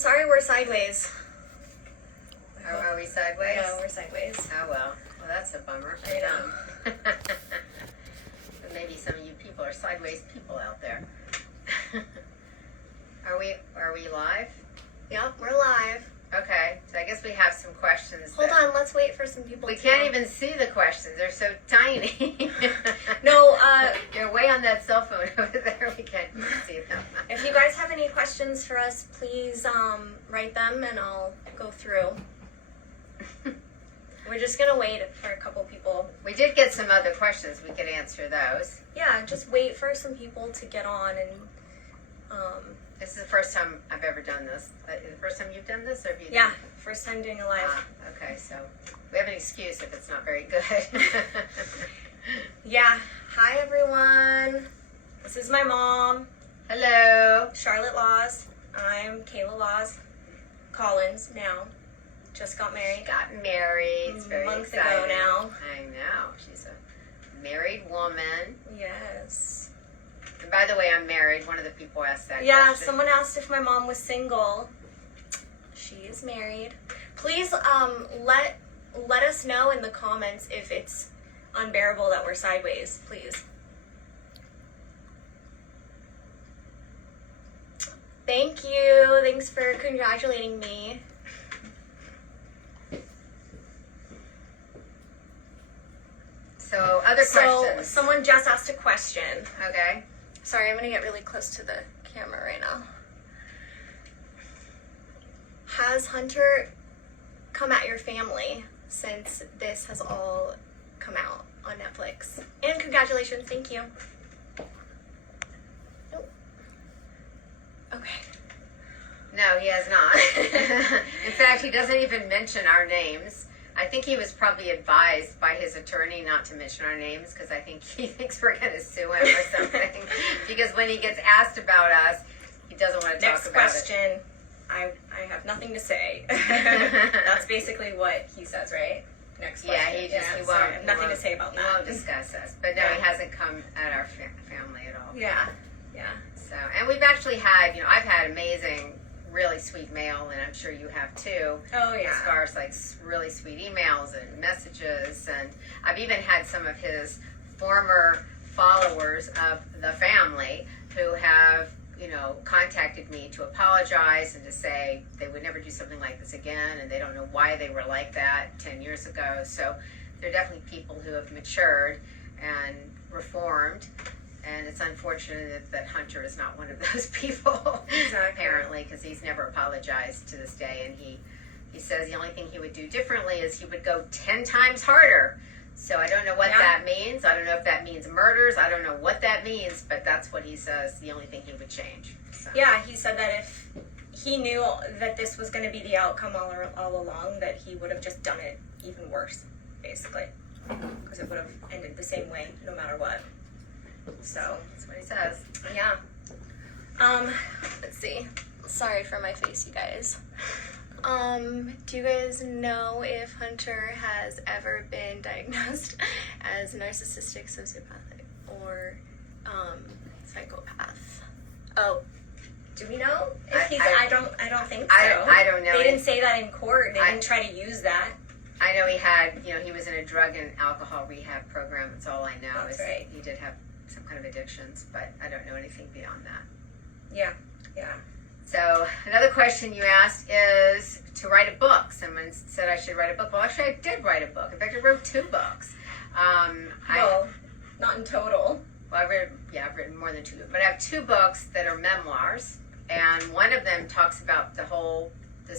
Sorry, we're sideways. Are we sideways? No, we're sideways. Oh, well, that's a bummer. I know. But maybe some of you people are sideways people out there. Are we live? Yep, we're live. Okay, so I guess we have some questions. Hold on, let's wait for some people. We can't even see the questions. They're so tiny. No, you're way on that cell phone over there. We can't see them. If you guys have any questions for us, please write them and I'll go through. We're just gonna wait for a couple people. We did get some other questions. We could answer those. Yeah, just wait for some people to get on and. This is the first time I've ever done this. The first time you've done this, or have you? Yeah, first time doing a live. Okay, so we have an excuse if it's not very good. Yeah. Hi everyone. This is my mom. Hello. Charlotte Laws. I'm Kayla Laws. Collins now. Just got married. Got married. It's very month exciting. ago now. I know. She's a married woman. Yes. And by the way, I'm married. One of the people asked that Yeah, question. someone asked if my mom was single. She is married. Please let us know in the comments if it's unbearable that we're sideways, please. Thank you. Thanks for congratulating me. So, other questions? Someone just asked a question. Okay. Sorry, I'm going to get really close to the camera right now. Has Hunter come at your family since this has all come out on Netflix? And congratulations, thank you. Nope. Okay. No, he has not. In fact, he doesn't even mention our names. I think he was probably advised by his attorney not to mention our names because I think he thinks we're going to sue him or something. Because when he gets asked about us, he doesn't want to talk Next about question. it. I have nothing to say. That's basically what he says, right? Next question. Yeah, he won't. I have nothing to say about that. He won't discuss us. But no, he hasn't come at our family at all. Yeah. So, and we've actually had, I've had amazing, really sweet mail, and I'm sure you have too. Oh, yeah. As far as like really sweet emails and messages, and I've even had some of his former followers of the family who have, contacted me to apologize and to say they would never do something like this again, and they don't know why they were like that 10 years ago. So there are definitely people who have matured and reformed. And it's unfortunate that Hunter is not one of those people, Exactly. apparently, because he's never apologized to this day. And he says the only thing he would do differently is he would go 10 times harder. So I don't know what that means. I don't know if that means murders. I don't know what that means, but that's what he says, the only thing he would change. So. Yeah, he said that if he knew that this was going to be the outcome all along, that he would have just done it even worse, basically. Because it would have ended the same way, no matter what. So that's what he says. Yeah. Let's see. Sorry for my face, you guys. Do you guys know if Hunter has ever been diagnosed as narcissistic, sociopathic, or psychopath? Oh, do we know? If he's, I don't think so. I don't know. They didn't say that in court. They didn't try to use that. I know he had, he was in a drug and alcohol rehab program. That's all I know. That's right. He did have some kind of addictions, but I don't know anything beyond that. Yeah. So another question you asked is to write a book. Someone said I should write a book. Well, actually, I did write a book. In fact, I wrote 2 books. Not in total. Well, I've written more than 2, but I have 2 books that are memoirs, and one of them talks about this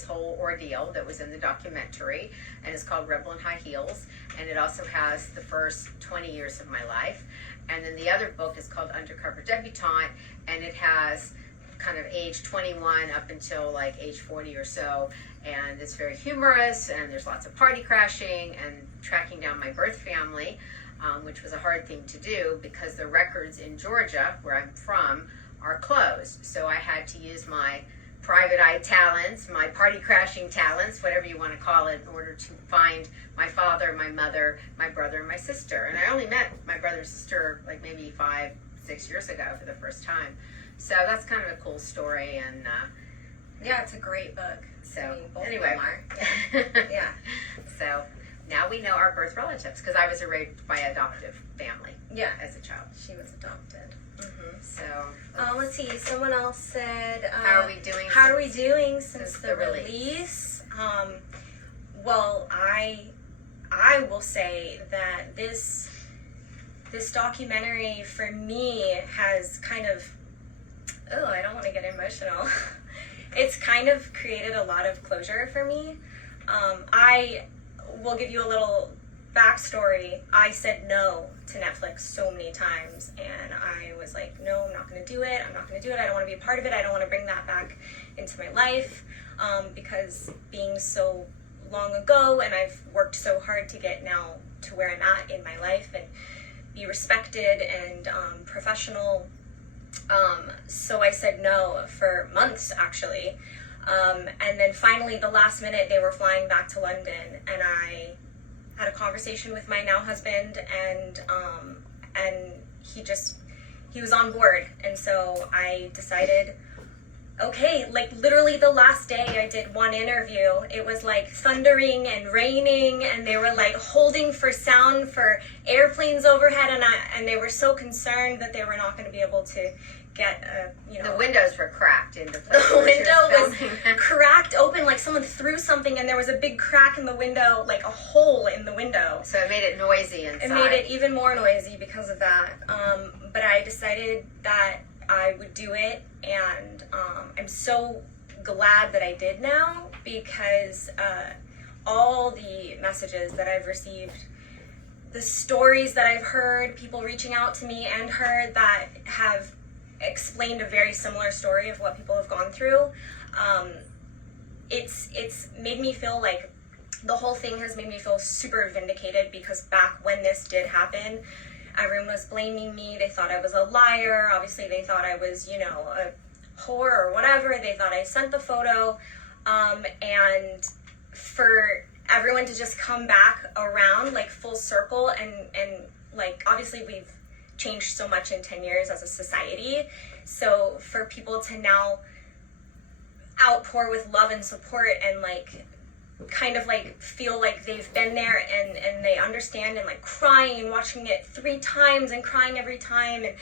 whole ordeal that was in the documentary, and it's called Rebel in High Heels, and it also has the first 20 years of my life. And then the other book is called Undercover Debutante, and it has kind of age 21 up until like age 40 or so, and it's very humorous, and there's lots of party crashing and tracking down my birth family, which was a hard thing to do because the records in Georgia, where I'm from, are closed. So I had to use my private eye talents, my party crashing talents, whatever you want to call it, in order to find my father, my mother, my brother, and my sister. And I only met my brother and sister like maybe 5-6 years ago for the first time. So that's kind of a cool story, and Yeah, it's a great book. So, I mean, both anyway. of them are. Yeah. Yeah. So, now we know our birth relatives, because I was raised by an adoptive family as a child. She was adopted. So, let's see. Someone else said, how are we doing? How are we doing since the release? release? Well, I will say that this documentary for me has kind of, I don't want to get emotional. It's kind of created a lot of closure for me. I will give you a little backstory. I said no to Netflix so many times, and I was like, no, I'm not going to do it. I'm not going to do it. I don't want to be a part of it. I don't want to bring that back into my life, because being so long ago, and I've worked so hard to get now to where I'm at in my life and be respected and professional. So I said no for months, actually. And then finally, the last minute, they were flying back to London, and I had a conversation with my now husband, and he was on board. And so I decided, okay, like literally the last day I did one interview, it was like thundering and raining, and they were like holding for sound for airplanes overhead, and they were so concerned that they were not going to be able to get the windows were cracked into place. The window was cracked open, like someone threw something, and there was a big crack in the window, like a hole in the window. So it made it noisy inside. It made it even more noisy because of that. But I decided that I would do it, and I'm so glad that I did now, because all the messages that I've received, the stories that I've heard, people reaching out to me and her that have explained a very similar story of what people have gone through, it's made me feel like the whole thing has made me feel super vindicated, because back when this did happen, everyone was blaming me. They thought I was a liar. Obviously, they thought I was, a whore or whatever. They thought I sent the photo. And for everyone to just come back around, like, full circle, and like, obviously, we've changed so much in 10 years as a society. So for people to now outpour with love and support, and, like, kind of like feel like they've been there and they understand, and like crying and watching it 3 times and crying every time, and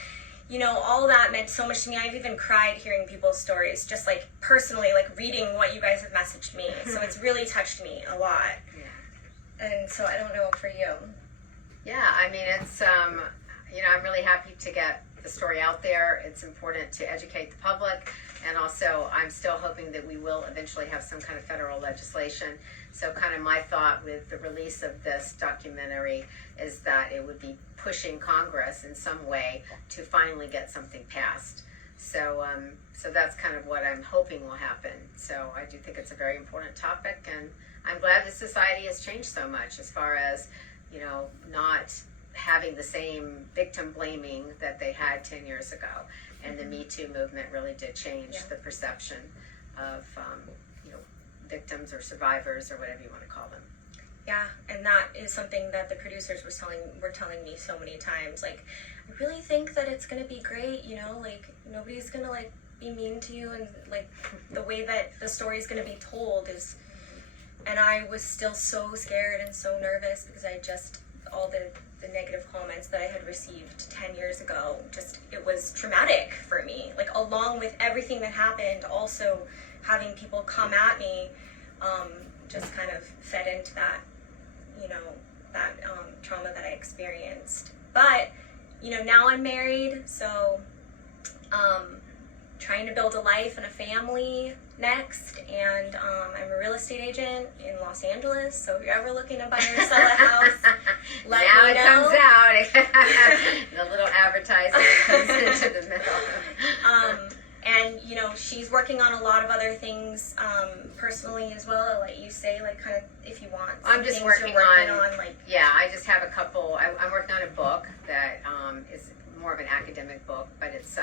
all that meant so much to me. I've even cried hearing people's stories, just like personally, like reading what you guys have messaged me. So it's really touched me a lot. Yeah. And so I don't know for you. Yeah, I mean, it's I'm really happy to get the story out there. It's important to educate the public. And also, I'm still hoping that we will eventually have some kind of federal legislation. So kind of my thought with the release of this documentary is that it would be pushing Congress in some way to finally get something passed. So that's kind of what I'm hoping will happen. So I do think it's a very important topic, and I'm glad that society has changed so much as far as, not having the same victim blaming that they had 10 years ago. And the Me Too movement really did change the perception of, victims or survivors or whatever you want to call them. Yeah, and that is something that the producers were telling me so many times. Like, I really think that it's going to be great, like, nobody's going to, like, be mean to you, and, like, the way that the story is going to be told is... And I was still so scared and so nervous, because all the negative comments that I had received 10 years ago, it was traumatic for me. Like, along with everything that happened, also having people come at me, just kind of fed into that, that trauma that I experienced. But, now I'm married, so trying to build a life and a family next, and I'm a real estate agent in Los Angeles, so if you're ever looking to buy or sell a house, let now me it know. comes out. The little advertising comes into the middle. And she's working on a lot of other things personally as well. I'll let you say, like, kind of, if you want. I'm just working on like, yeah, I just have a couple. I'm working on a book that is more of an academic book, but it's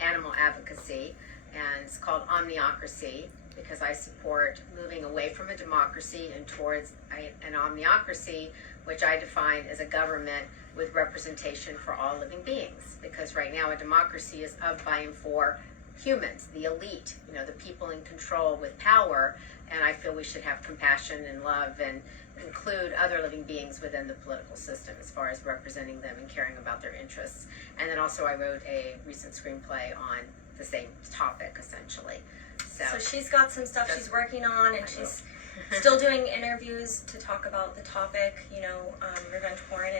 animal advocacy, and it's called Omniocracy, because I support moving away from a democracy and towards an omniocracy, which I define as a government with representation for all living beings. Because right now a democracy is of, by, and for humans, the elite, the people in control with power. And I feel we should have compassion and love and include other living beings within the political system as far as representing them and caring about their interests. And then also I wrote a recent screenplay on the same topic, essentially. So she's got some stuff she's working on, and she's still doing interviews to talk about the topic, revenge porn,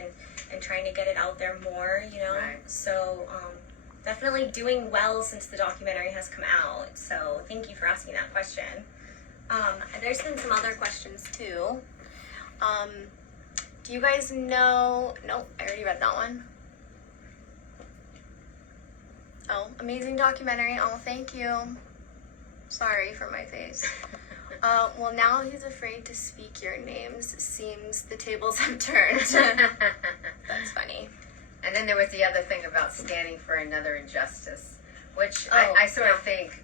and trying to get it out there more, Right. So definitely doing well since the documentary has come out. So thank you for asking that question. There's been some other questions too. Do you guys know? Nope, I already read that one. Oh, amazing documentary. Oh, thank you. Sorry for my face. Well, now he's afraid to speak your names. Seems the tables have turned. That's funny. And then there was the other thing about standing for another injustice, which I sort of think,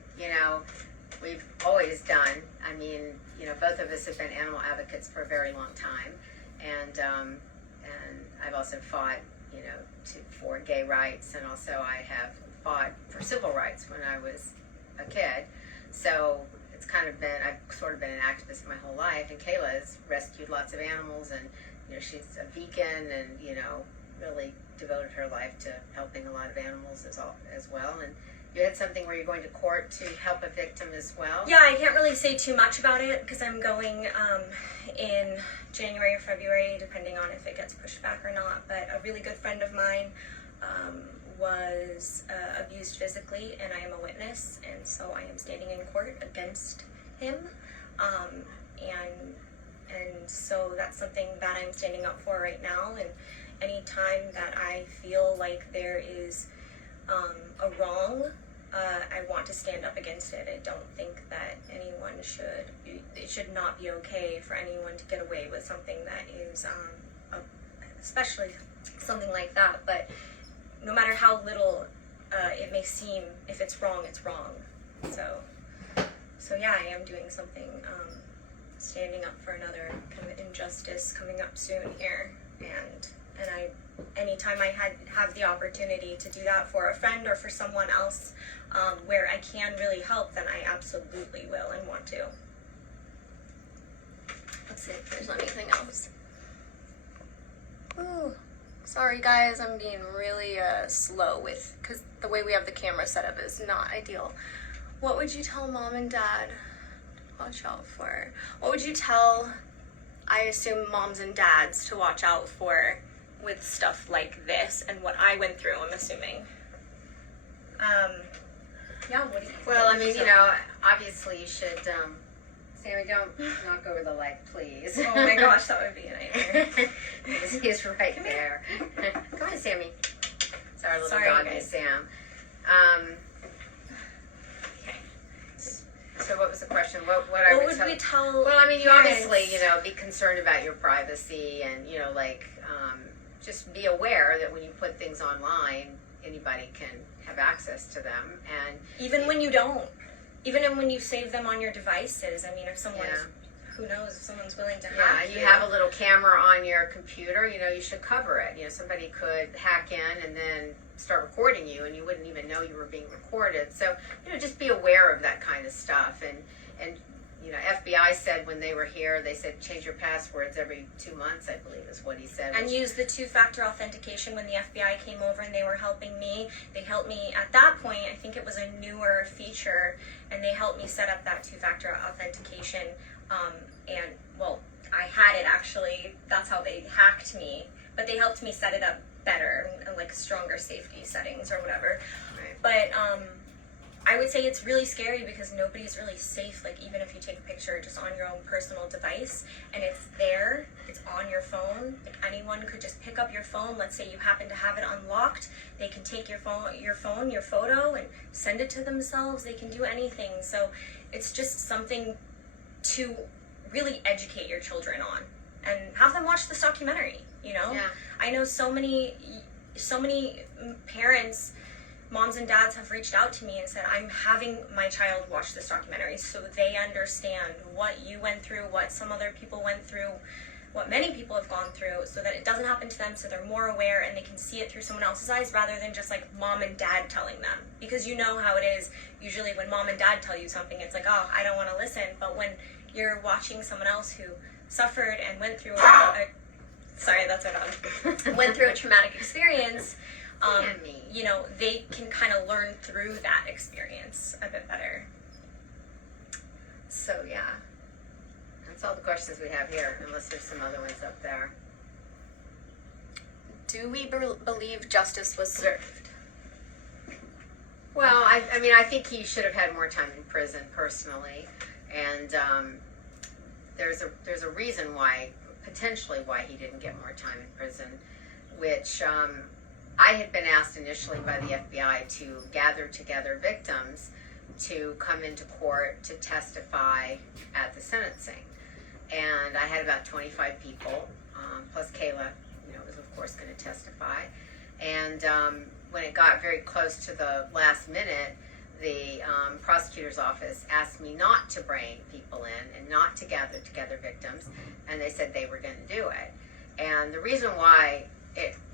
we've always done. I mean, both of us have been animal advocates for a very long time. And I've also fought, for gay rights, and also I have fought for civil rights when I was a kid. So it's kind of been, I've sort of been an activist my whole life, and Kayla has rescued lots of animals, and she's a vegan, and really devoted her life to helping a lot of animals as well. And you had something where you're going to court to help a victim as well. Yeah, I can't really say too much about it because I'm going in January or February, depending on if it gets pushed back or not. But a really good friend of mine was abused physically, and I am a witness, and so I am standing in court against him. And so that's something that I'm standing up for right now. And any time that I feel like there is a wrong, I want to stand up against it. I don't think that anyone it should not be okay for anyone to get away with something that is, especially something like that. But no matter how little it may seem, if it's wrong, it's wrong. So yeah, I am doing something, standing up for another kind of injustice coming up soon here. And anytime I have the opportunity to do that for a friend or for someone else, where I can really help, then I absolutely will and want to. Let's see if there's anything else. Ooh, sorry guys, I'm being really slow because the way we have the camera set up is not ideal. What would you tell mom and dad to watch out for? What would you tell, I assume, moms and dads to watch out for with stuff like this and what I went through, I'm assuming? Yeah, what do you Well, I mean, obviously you should, Sammy, don't knock over the light, please. Oh my gosh, that would be a nightmare. He's right there. Come on, Sammy. It's our little doggy, guys. Sam. Okay. So what was the question? What What would we tell Well, I mean, you parents? obviously, be concerned about your privacy and, just be aware that when you put things online, anybody can have access to them. And Even when you don't. Even when you save them on your devices. I mean, if someone, who knows, if someone's willing to hack you have a little camera on your computer, you should cover it. Somebody could hack in and then start recording you, and you wouldn't even know you were being recorded. So, just be aware of that kind of stuff. And FBI said when they were here, they said change your passwords every 2 months, I believe is what he said. And use the two-factor authentication. When the FBI came over and they were helping me, they helped me at that point. I think it was a newer feature, and they helped me set up that two-factor authentication. I had it actually. That's how they hacked me. But they helped me set it up better, and like stronger safety settings or whatever. Right. But I would say it's really scary because nobody's really safe, like even if you take a picture just on your own personal device and it's there, it's on your phone, like anyone could just pick up your phone. Let's say you happen to have it unlocked, they can take your photo and send it to themselves. They can do anything. So it's just something to really educate your children on and have them watch this documentary, Yeah. I know so many parents, moms and dads have reached out to me and said, I'm having my child watch this documentary so they understand what you went through, what some other people went through. what many people have gone through so that it doesn't happen to them, so they're more aware and they can see it through someone else's eyes rather than just like mom and dad telling them. Because you know how it is usually when mom and dad tell you something, it's like, oh, I don't want to listen. But when you're watching someone else who suffered and went through sorry, that's our dog. Went through a traumatic experience, you know, they can kind of learn through that experience a bit better. So yeah, that's all the questions we have here, unless there's some other ones up there. Do we believe justice was served? Well, I mean, I think he should have had more time in prison, personally, and there's a reason why, potentially why he didn't get more time in prison, which I had been asked initially by the FBI to gather together victims to come into court to testify at the sentencing, and I had about 25 people, plus Kayla, you know, was of course going to testify, and when it got very close to the last minute, the prosecutor's office asked me not to bring people in and not to gather together victims, and they said they were going to do it. And the reason why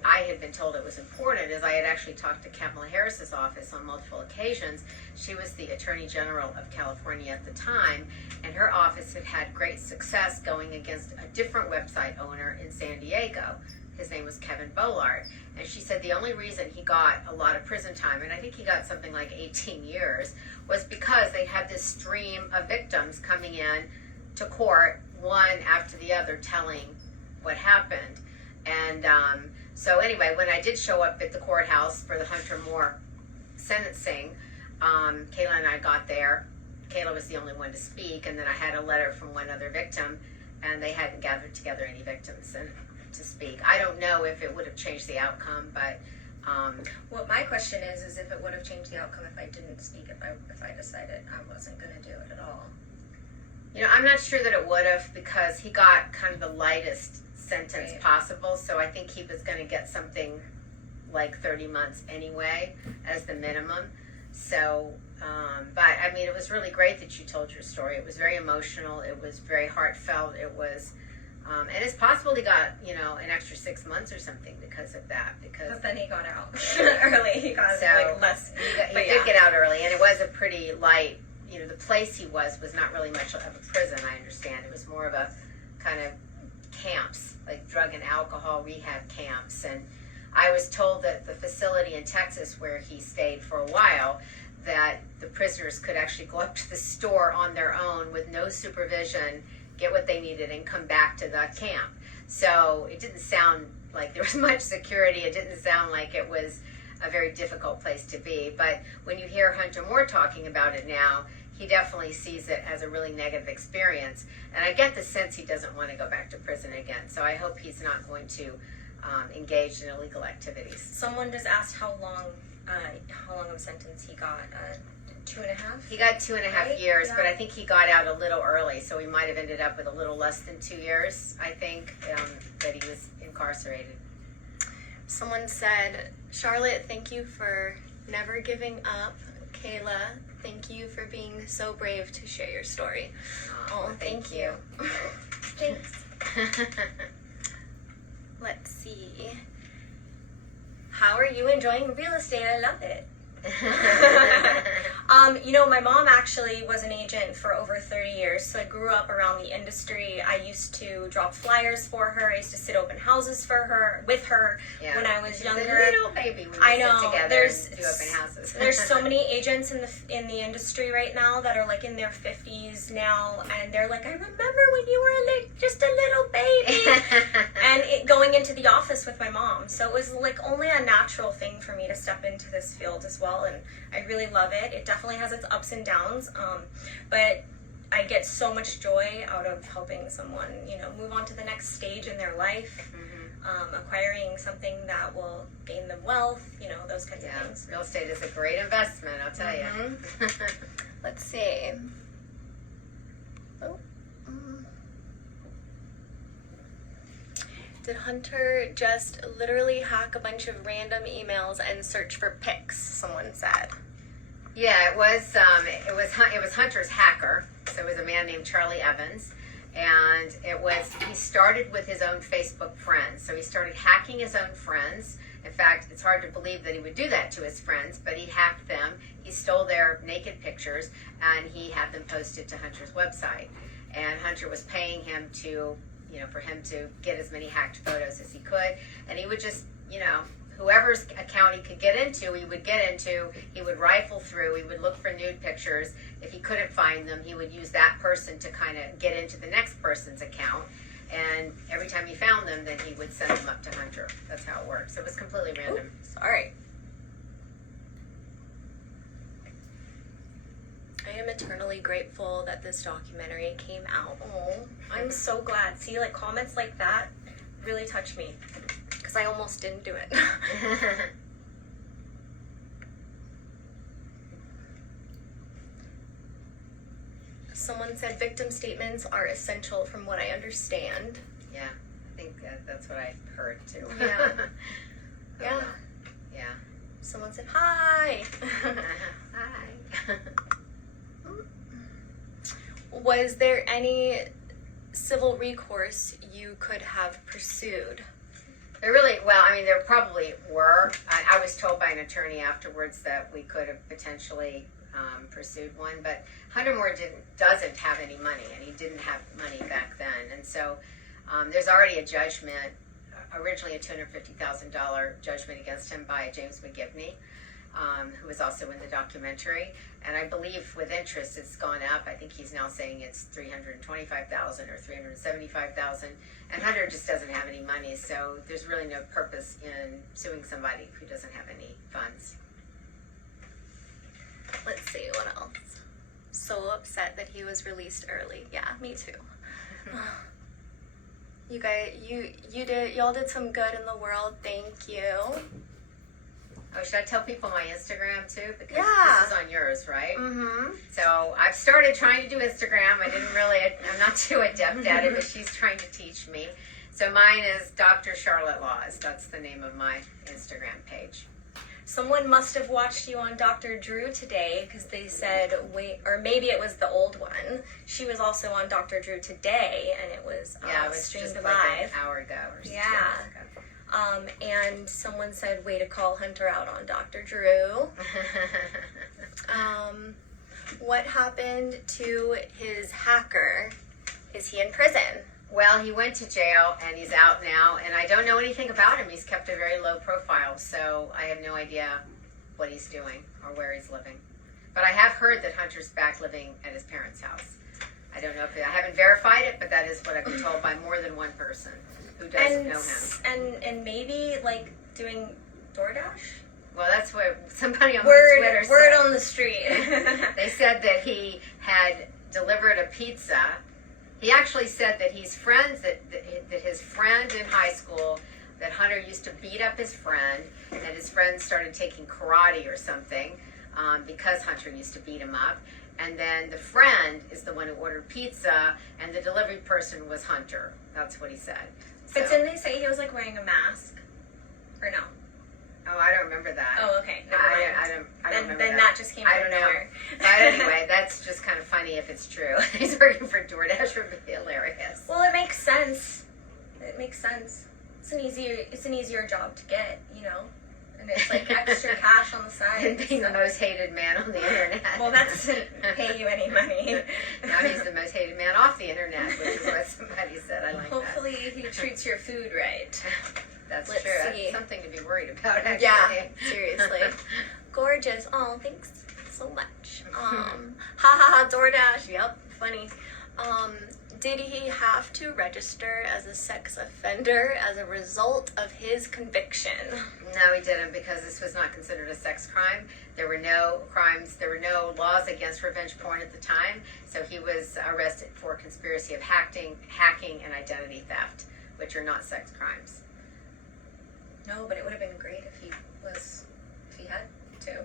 I had been told it was important is I had actually talked to Kamala Harris's office on multiple occasions. She was the Attorney General of California at the time, and her office had had great success going against a different website owner in San Diego. His name was Kevin Bollard. And she said the only reason he got a lot of prison time, and I think he got something like 18 years, was because they had this stream of victims coming in to court, one after the other, telling what happened. And so anyway, when I did show up at the courthouse for the Hunter Moore sentencing, Kayla and I got there. Kayla was the only one to speak, and then I had a letter from one other victim, and they hadn't gathered together any victims to speak. I don't know if it would have changed the outcome, but what my question is if it would have changed the outcome if I didn't speak, if I decided I wasn't going to do it at all. You know, I'm not sure that it would have, because he got kind of the lightest sentence possible, so I think he was going to get something like 30 months anyway as the minimum. So, but I mean, it was really great that you told your story. It was very emotional. It was very heartfelt. It was, and it's possible he got, you know, an extra 6 months or something because of that. But then he got out early. He got like less. He did get out early, and it was a pretty light. You know, the place he was not really much of a prison. I understand it was more of a kind of camps, like drug and alcohol rehab camps. And I was told that the facility in Texas where he stayed for a while, that the prisoners could actually go up to the store on their own with no supervision, get what they needed, and come back to the camp. So it didn't sound like there was much security. It didn't sound like it was a very difficult place to be. But when you hear Hunter Moore talking about it now, he definitely sees it as a really negative experience. And I get the sense he doesn't want to go back to prison again. So I hope he's not going to engage in illegal activities. Someone just asked how long of a sentence he got. 2.5? He got 2.5 years, Yeah. but I think he got out a little early, so he might have ended up with a little less than 2 years, I think, that he was incarcerated. Someone said, Charlotte, thank you for never giving up. Kayla, thank you for being so brave to share your story. Oh, thank you. Thanks. Let's see. How are you enjoying real estate? I love it. You know, my mom actually was an agent for over 30 years, so I grew up around the industry. I used to drop flyers for her. I used to sit open houses with her when I was younger. A little baby when we sit together and do open houses. There's so many agents in the industry right now that are like in their 50s now, and they're like, I remember when you were like just a little baby, and going into the office with my mom. So it was like only a natural thing for me to step into this field as well, and I really love it. It definitely has its ups and downs, but I get so much joy out of helping someone, you know, move on to the next stage in their life, acquiring something that will gain them wealth, you know, those kinds of things. Real estate is a great investment, I'll tell you. Let's see. Did Hunter just literally hack a bunch of random emails and search for pics? Someone said. Yeah, it was Hunter's hacker. So it was a man named Charlie Evans, And he started with his own Facebook friends. So he started hacking his own friends. In fact, it's hard to believe that he would do that to his friends, but he hacked them. He stole their naked pictures, and he had them posted to Hunter's website. And Hunter was paying him for him to get as many hacked photos as he could. And he would just, whoever's account he could get into, he would rifle through, he would look for nude pictures. If he couldn't find them, he would use that person to kind of get into the next person's account. And every time he found them, then he would send them up to Hunter. That's how it works. So it was completely random. Ooh, sorry. I am eternally grateful that this documentary came out. Oh, I'm so glad. See, like, comments like that really touch me. Because I almost didn't do it. Someone said victim statements are essential from what I understand. Yeah, I think that's what I heard too. Yeah. Yeah. Yeah. Someone said, hi. Hi. Was there any civil recourse you could have pursued? There probably were. I was told by an attorney afterwards that we could have potentially pursued one, but Hunter Moore doesn't have any money, and he didn't have money back then. And so there's already a judgment, originally a $250,000 judgment against him by James McGibney, who was also in the documentary. And I believe with interest it's gone up. I think he's now saying it's $325,000 or $375,000. And Hunter just doesn't have any money, so there's really no purpose in suing somebody who doesn't have any funds. Let's see, what else? So upset that he was released early. Yeah, me too. You guys, y'all did some good in the world. Thank you. Oh, should I tell people my Instagram too? Because Yeah. this is on yours, right? Mm-hmm. So I've started trying to do Instagram. I'm not too adept at it, but she's trying to teach me. So mine is Dr. Charlotte Laws. That's the name of my Instagram page. Someone must have watched you on Dr. Drew today, because they said, wait, or maybe it was the old one. She was also on Dr. Drew today, and it was streamed just live. like an hour ago or 2 Yeah. hours ago. And someone said, way to call Hunter out on Dr. Drew. What happened to his hacker? Is he in prison? Well, he went to jail and he's out now, and I don't know anything about him. He's kept a very low profile, so I have no idea what he's doing or where he's living. But I have heard that Hunter's back living at his parents' house. I don't know if I haven't verified it, but that is what I've been told by more than one person who doesn't know him. And maybe like doing DoorDash? Well, that's what somebody on my Twitter said. Word on the street. They said that he had delivered a pizza. He actually said that he's friends, that his friend in high school, that Hunter used to beat up his friend, and his friend started taking karate or something because Hunter used to beat him up. And then the friend is the one who ordered pizza, and the delivery person was Hunter. That's what he said. But didn't they say he was like wearing a mask? Or no? Oh, I don't remember that. Oh, okay. Never mind. I don't remember then that. that just came I from don't know. nowhere. But anyway, that's just kind of funny if it's true. He's working for DoorDash would be hilarious. Well, it makes sense. It makes sense. It's an easier job to get, you know? And it's like extra cash on the side. And being the most hated man on the internet. Well, that doesn't pay you any money. Now he's the most hated man off the internet, which is what somebody said. I like Hopefully he treats your food right. that. That's Let's true. see. That's something to be worried about, actually. Yeah, seriously. Gorgeous. Oh, thanks so much. Ha ha ha, DoorDash. Yep, funny. Did he have to register as a sex offender as a result of his conviction? No, he didn't, because this was not considered a sex crime. There were no crimes, there were no laws against revenge porn at the time, so he was arrested for conspiracy of hacking and identity theft, which are not sex crimes. No, but it would have been great if he had to.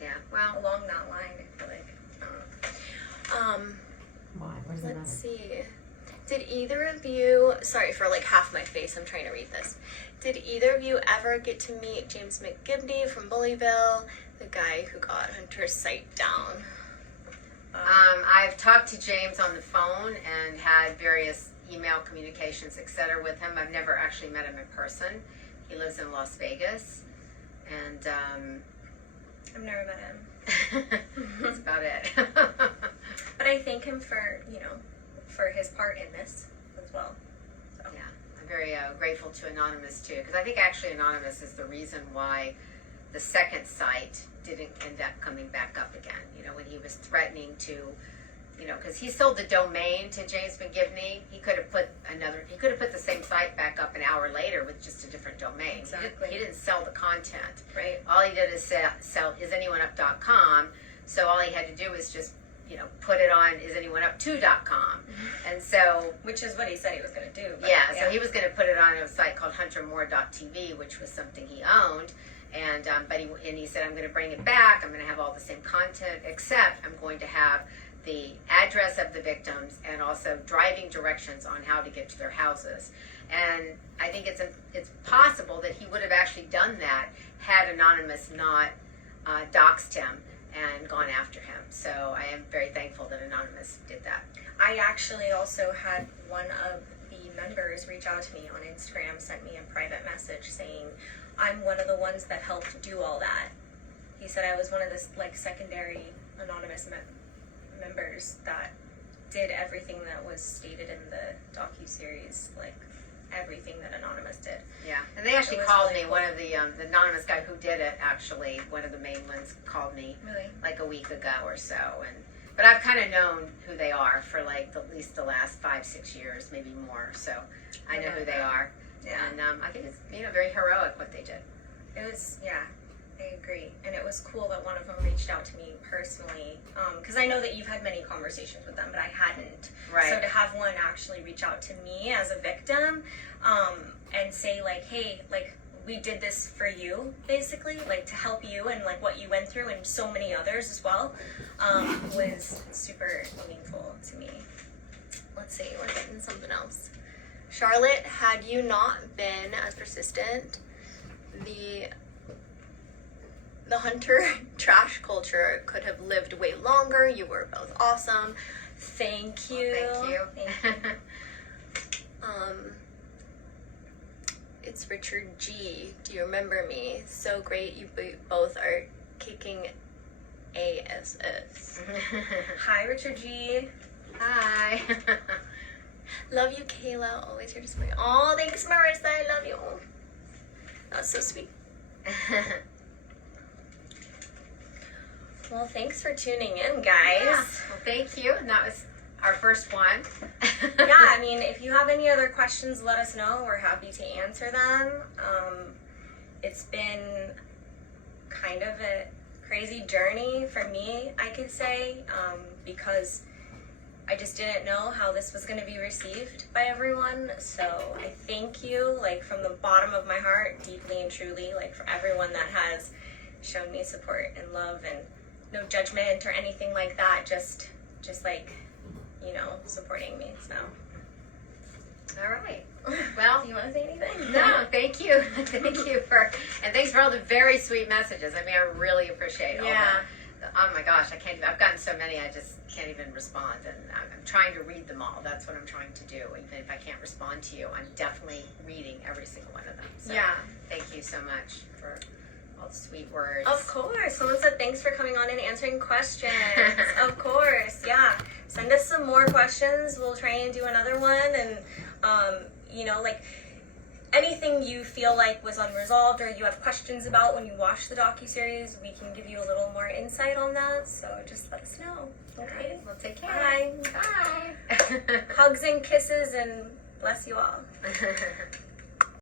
Yeah, well, Along that line, I feel like. Why? What does it Let's matter? see. Did either of you, sorry for like half my face, I'm trying to read this. Did either of you ever get to meet James McGibney from Bullyville, the guy who got Hunter's site down? I've talked to James on the phone and had various email communications, etc. with him. I've never actually met him in person. He lives in Las Vegas, and I've never met him. that's about it. But I thank him for, for his part in this as well. So. Yeah, I'm very grateful to Anonymous too, because I think actually Anonymous is the reason why the second site didn't end up coming back up again. When he was threatening to, because he sold the domain to James McGivney, he could have put the same site back up an hour later with just a different domain. Exactly. He didn't sell the content. Right. All he did is sell isanyoneup.com. So all he had to do was just, put it on isanyoneup2.com. And so, which is what he said he was going to do. But so he was going to put it on a site called huntermore.tv, which was something he owned. And he said, I'm going to bring it back. I'm going to have all the same content, except I'm going to have the address of the victims and also driving directions on how to get to their houses. And I think it's possible that he would have actually done that had Anonymous not doxed him and gone after him. So I am very thankful that Anonymous did that. I actually also had one of the members reach out to me on Instagram, sent me a private message saying, I'm one of the ones that helped do all that. He said I was one of the secondary Anonymous members that did everything that was stated in the docuseries, everything that Anonymous did. Yeah, and they actually was called really me. cool. One of the anonymous guy who did it, actually, one of the main ones called me Really? like a week ago or so, but I've kind of known who they are for at least the last 5-6 years, maybe more. So I know who they are, Yeah. and I think it's very heroic what they did. It was, I agree. And it was cool that one of them reached out to me personally, because I know that you've had many conversations with them, but I hadn't. Right. So to have one actually reach out to me as a victim, and say hey, we did this for you, basically, to help you and what you went through and so many others as well, was super meaningful to me. Let's see, we're getting something else. Charlotte, had you not been as persistent, the Hunter trash culture could have lived way longer. You were both awesome. Thank you. Well, thank you. It's Richard G. Do you remember me? So great. You both are kicking ass. Hi, Richard G. Hi. Love you, Kayla. Always here to support you. Oh, thanks, Marissa. I love you. That's so sweet. Well, thanks for tuning in, guys. Yeah. Well, thank you. And that was our first one. Yeah, I mean, if you have any other questions, let us know. We're happy to answer them. It's been kind of a crazy journey for me, I could say, because I just didn't know how this was going to be received by everyone. So I thank you, from the bottom of my heart, deeply and truly, for everyone that has shown me support and love and no judgment or anything like that. Just supporting me. So. All right. Well, Do you want to say anything? no, thank you. Thank you and thanks for all the very sweet messages. I mean, I really appreciate all that. Oh my gosh, I've gotten so many, I just can't even respond. And I'm trying to read them all. That's what I'm trying to do. Even if I can't respond to you, I'm definitely reading every single one of them. So Yeah. thank you so much for all the sweet words. Of course. Someone said thanks for coming on and answering questions. Of course. Yeah. Send us some more questions. We'll try and do another one. And, anything you feel like was unresolved or you have questions about when you watch the docuseries, we can give you a little more insight on that. So just let us know. Okay? Well, take care. Bye. Bye. Hugs and kisses and bless you all.